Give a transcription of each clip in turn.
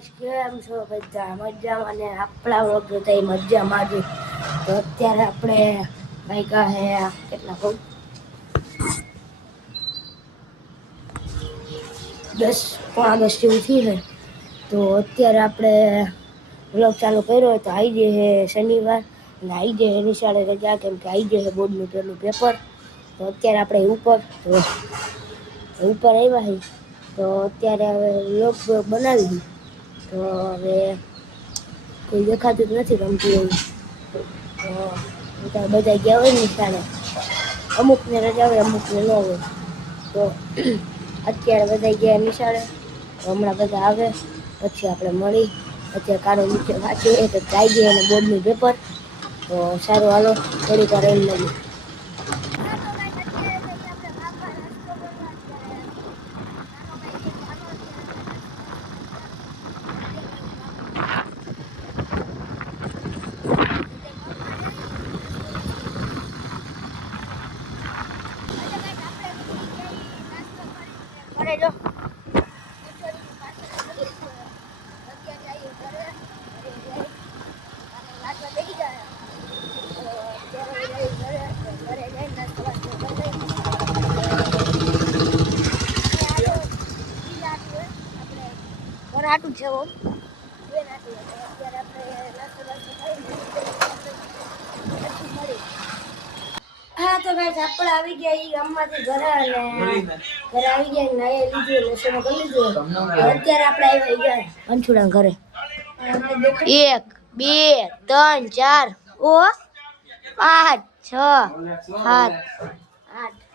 Guys કેમ છો બધા મજામાં ને આપણા વ્લોગ જોતા મજામાં જ તો અત્યારે આપણે વાગ્યા હે કેટલા બહુ 10:45 જેવું થયું છે તો અત્યારે આપણે વ્લોગ ચાલુ કર્યો તો આવી ગયે છે શનિવાર અને આવી ગયે છે નિશાળે રજા કેમ કે આવી ગયે છે બોર્ડનું પહેલું પેપર તો અત્યારે આપણે ઉપર આવ્યા છે તો અત્યારે હવે વ્લોગ બનાવી તો હવે કોઈ દેખાતું જ નથી રમતું એવું તો બધા ગયા હોય નિશાળે અમુકને રજા હોય અમુકને ન હોય તો અત્યારે બધા ગયા નિશાળે તો હમણાં બધા આવે પછી આપણે મળી અત્યારે કારો નીચે વાંચીએ તો આવી ગઈ અને બોર્ડનું પેપર તો સારું હાલો થોડીક વાર રહીને મળીએ. જો આટું છે હા તો ગાઈસ આપણે આવી ગયા ઈ ગામમાંથી ઘરે અને ઘરે આવી ગયા નાઈ લીધું લેસન કરી લીધું અત્યારે આપણે આવી ગયા અંછુડા ઘરે 1 2 3 4 ઓ 5 6 7 8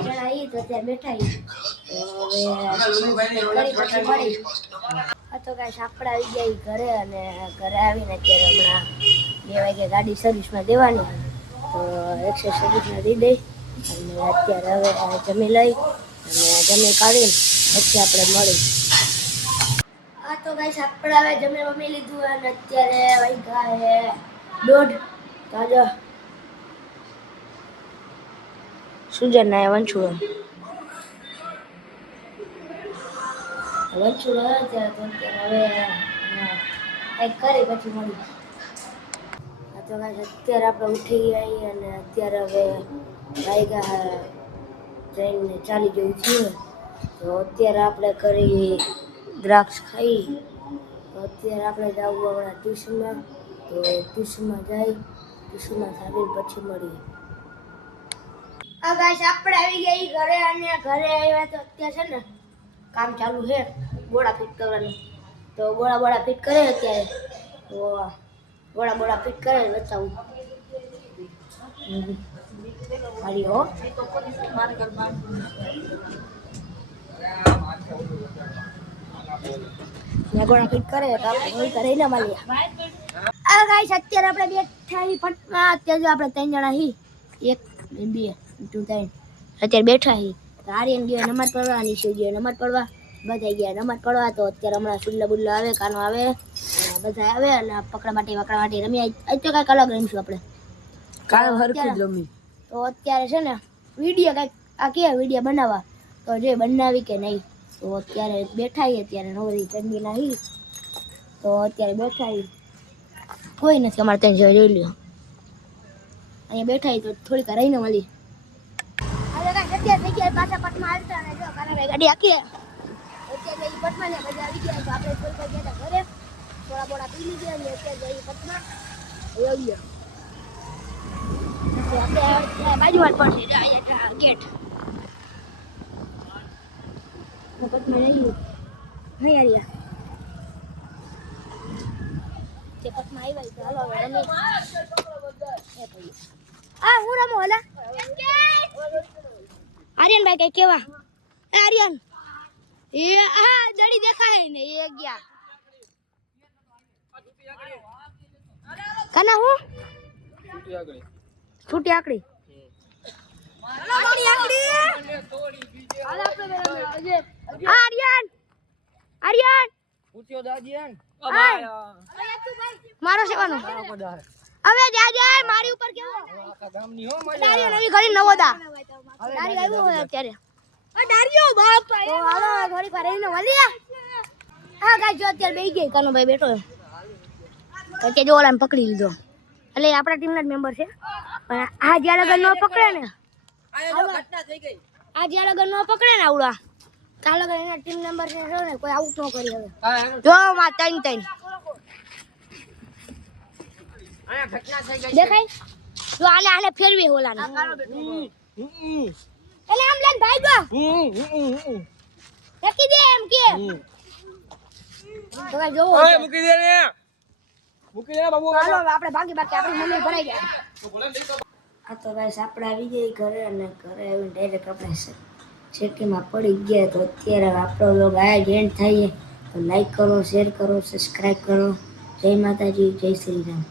જણા ઈ તો ત્યાં બેઠા ઈ તો ગાઈસ આપણે આવી ગયા ઘરે અને ઘરે આવીને અત્યારે હમણાં 2 વાગે ગાડી સર્વિસમાં દેવાની તો એક્સરસાઇઝમાં દઈ દઈ અને અત્યારે હવે જમી લઈ અને જમી કાઢીને પછી આપણે મળી. હા તો ગાઈસ આપણે હવે જમી લીધું અને અત્યારે વાગ્યા છે 1:30 તાજો સુજન ના વંશુડો અત્યારે તો અત્યારે હવે કંઈક કરી પછી મળી. તો અત્યારે આપણે ઉઠી ગયા અને અત્યારે હવે વાગ્યા ટ્રેનને ચાલી જેવું થયું તો અત્યારે આપણે કરી દ્રાક્ષ ખાઈ તો અત્યારે આપણે જવું હમણાં ટ્યુશનમાં તો ટ્યુશનમાં થાવીને પછી મળીએ. હા ગાઈસ આપણે આવી ગયા ઘરે અને ઘરે આવ્યા તો અત્યારે છે ને કામ ચાલુ છે ગોળા ફિટ કરવાનું તો ગોળા ફિટ કરે અત્યારે તો ગોળા ફિટ કરે બતાવું હારી હો ગોળા ફિટ કરે તો આપણે કરી ને મળીએ. આ ગાઈસ અત્યારે આપણે બેઠા હી પટમાં અત્યારે આપણે 3 જણા હી 1 2 3 અત્યારે બેઠા હી તો આર્યન ગયો નમાજ પડવા નિશુ ગયો નમાજ પડવા બધા ગયા નમાજ પડવા તો અત્યારે હમણાં સુલ્લા બુલ્લા આવે કાનો આવે બધા આવે અને પકડા માટી રમી આજ તો કઈક અલગ રમીશું આપણે કાલ હરખું જ રમી તો અત્યારે છે ને વિડીયો કઈક આ કે વિડીયો બનાવવા તો જે બનાવી કે નહીં તો અત્યારે બેઠા હી અત્યારે નવરી ઠંડી ના હી તો અત્યારે બેઠા હી કોઈ નથી અમારે ત્યાં જોઈ લ્યો અહીંયા બેઠા હી તો થોડીક રહીને મળી. પાછા પટમાં આવતા અને જો કાનાભાઈ ગાડી આખી અત્યારે જઈ પટમાં ને બધા આવી ગયા તો આપણે થોડીક ગયા ઘરે થોડા બોડા પી લીધા અને અત્યારે જઈ પટમાં આવી ગયા આપણે બાજુમાં પડશે અહીંયા ગેટ પટમાં જઈએ હા યાર જે પટમાં આવ્યા તો હાલો હવે રમી આ હું રમો હલા આર્યનભાઈ કઈ કેવા આર્યન એ હા જડી દેખાય ને એ ગયા કના હું છૂટી આકડી આર્યન પૂછ્યો દાદીન મારો સેવાનો હવે જા મારી ઉપર કેવો આખા ગામની હો મજા દારિયો નવી ઘડી નવો દા દારિયો આવ્યો હોય અત્યારે આ દારિયો બાપ તો હાલો ઘડી પર રહીને વલિયા હા ગાઈસ જો અત્યારે બેહી ગઈ કાનુભાઈ બેઠો છે. અત્યારે જો ઓલાને પકડી લીધો. એટલે આપણા ટીમના જ મેમ્બર છે. પણ આ જ્યાં લગન નો પકડે ને ઘટના થઈ ગઈ. આ જ્યાં લગન નો પકડે ને આવડા કાલ લગન એના ટીમ મેમ્બર છે ને કોઈ આઉટ ન કરી હવે. જો માં ત્રણ ત્રણ આયા ઘટના થઈ ગઈ દેખાય. જો આલે ફેરવી ઓલાને. એટલે આમ લઈને ભાગ્યો. મૂકી દે એમ કે. તો જો ઓય મૂકી દે ને. મૂકી દે બાબુ. હાલો આપણે ભાગી આપણી મમ્મી ભરાઈ ગયા. આ તો ગાઈસ આપણે આવી ગઈ ઘરે અને ઘરે આવીને ડાયરેક્ટ આપણે સેટીમાં પડી ગયા. તો અત્યારે આપણો લોગ આ એન્ડ થાય તો લાઈક કરો, શેર કરો, સબસ્ક્રાઇબ કરો. જય માતાજી, જય શ્રી રામ.